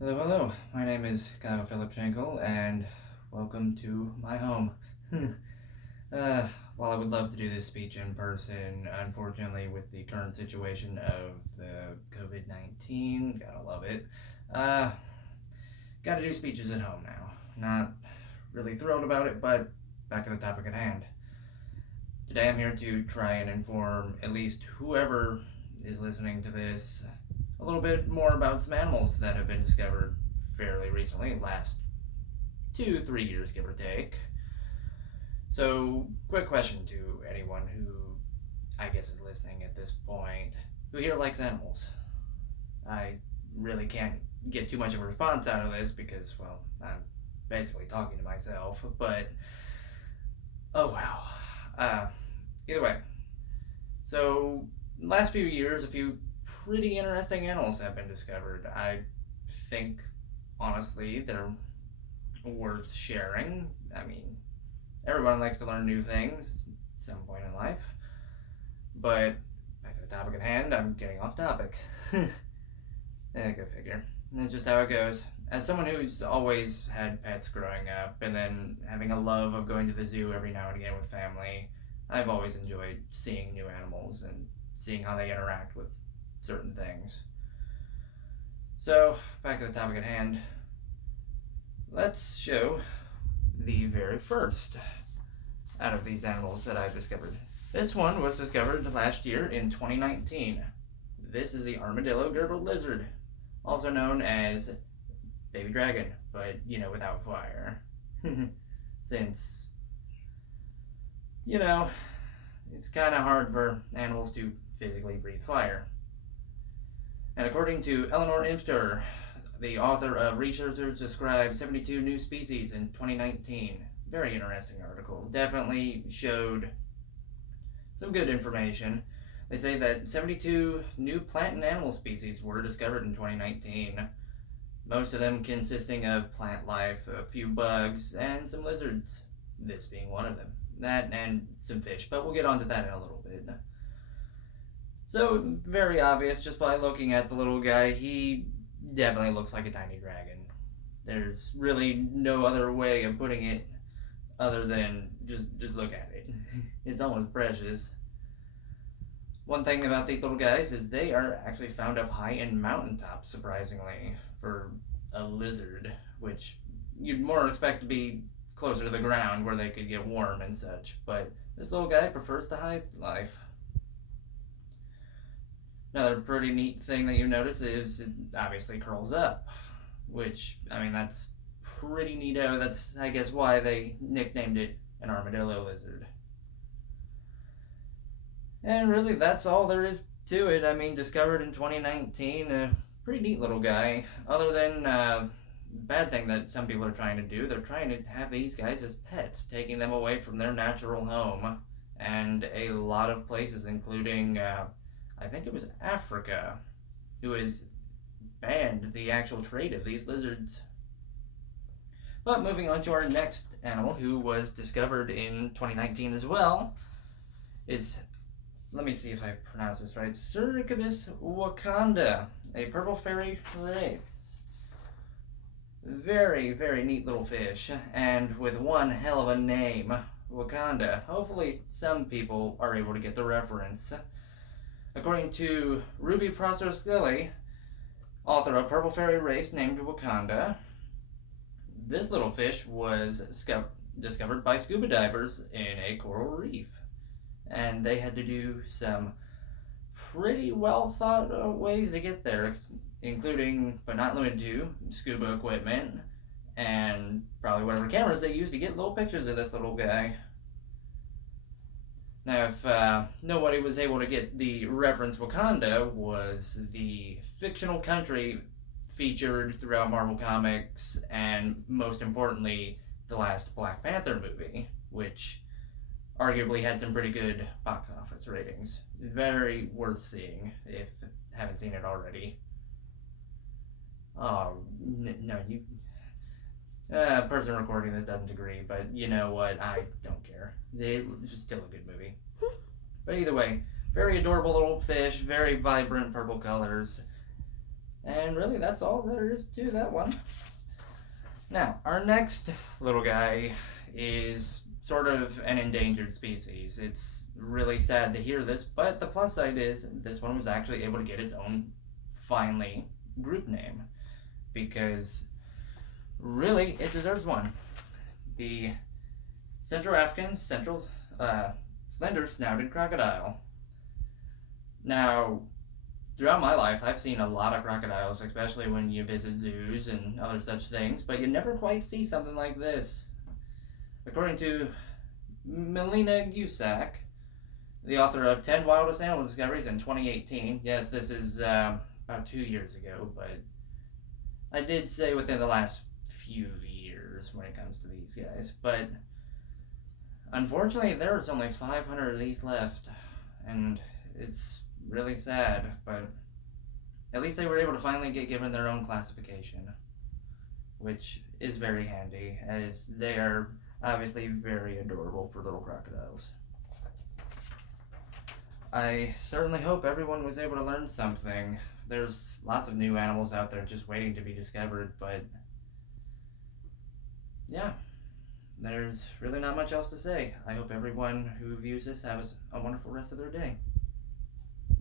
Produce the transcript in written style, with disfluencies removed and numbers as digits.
Hello, hello. My name is Kyle Philip Schenkel, and welcome to my home. While I would love to do this speech in person, unfortunately, with the current situation of the COVID 19, gotta love it, uh, gotta do speeches at home now. Not really thrilled about it, but back to the topic at hand. Today I'm here to try and inform at least whoever is listening to this a little bit more about some animals that have been discovered fairly recently, last 2, 3 years, give or take. So, quick question to anyone who I guess is listening at this point. Who here likes animals? I really can't get too much of a response out of this because, well, I'm basically talking to myself, but oh well. Uh, Either way, so last few years, a few pretty interesting animals have been discovered. I think, honestly, they're worth sharing. I mean, everyone likes to learn new things at some point in life. But back to the topic at hand, I'm getting off topic. Go figure. And that's just how it goes. As someone who's always had pets growing up and then having a love of going to the zoo every now and again with family, I've always enjoyed seeing new animals and seeing how they interact with certain things. So, back to the topic at hand. Let's show the very first out of these animals that I've discovered. This one was discovered last year in 2019. This is the armadillo girdled lizard, also known as baby dragon, but without fire. Since, you know, it's kind of hard for animals to physically breathe fire. And according to Eleanor Imster, the author of Researchers Describe 72 New Species in 2019, very interesting article, definitely showed some good information. They say that 72 new plant and animal species were discovered in 2019, most of them consisting of plant life, a few bugs, and some lizards, this being one of them. That and some fish, but we'll get onto that in a little bit. So, very obvious just by looking at the little guy, he definitely looks like a tiny dragon. There's really no other way of putting it other than just look at it. It's almost precious. One thing about these little guys is they are actually found up high in mountaintops, surprisingly, for a lizard, which you'd more expect to be closer to the ground where they could get warm and such, but this little guy prefers the high life. Another pretty neat thing that you notice is it obviously curls up, which, I mean, that's pretty neato. That's, I guess, why they nicknamed it an armadillo lizard. And really, that's all there is to it. I mean, discovered in 2019, a pretty neat little guy. Other than bad thing that some people are trying to do, they're trying to have these guys as pets, taking them away from their natural home, and a lot of places, including I think it was Africa, who has banned the actual trade of these lizards. But moving on to our next animal, who was discovered in 2019 as well, is, let me see if I pronounce this right, Cercopus wakanda, a purple fairy wraith. Very, very neat little fish, and with one hell of a name, Wakanda. Hopefully some people are able to get the reference. According to Ruby Prosser Scully, author of Purple Fairy Wraith named Wakanda, this little fish was discovered by scuba divers in a coral reef. And they had to do some pretty well thought out ways to get there, including, but not limited to, scuba equipment and probably whatever cameras they used to get little pictures of this little guy. Now, if nobody was able to get the reference, Wakanda was the fictional country featured throughout Marvel Comics, and most importantly, the last Black Panther movie, which arguably had some pretty good box office ratings. Very worth seeing if you haven't seen it already. Oh, no, you. Person recording this doesn't agree, but you know what? I don't care. It's still a good movie. But either way, very adorable little fish, very vibrant purple colors. And really, that's all there is to that one. Now, our next little guy is sort of an endangered species. It's really sad to hear this, but the plus side is this one was actually able to get its own, finally, group name. Because really, it deserves one. The Central African slender snouted crocodile. Now, throughout my life, I've seen a lot of crocodiles, especially when you visit zoos and other such things, but you never quite see something like this. According to Melina Gusak, the author of 10 Wildest Animal Discoveries in 2018, yes, this is about 2 years ago, but I did say within the last few years when it comes to these guys, but unfortunately, there's only 500 of these left, and it's really sad, but at least they were able to finally get given their own classification, which is very handy, as they are obviously very adorable for little crocodiles. I certainly hope everyone was able to learn something. There's lots of new animals out there just waiting to be discovered, but yeah, there's really not much else to say. I hope everyone who views this has a wonderful rest of their day.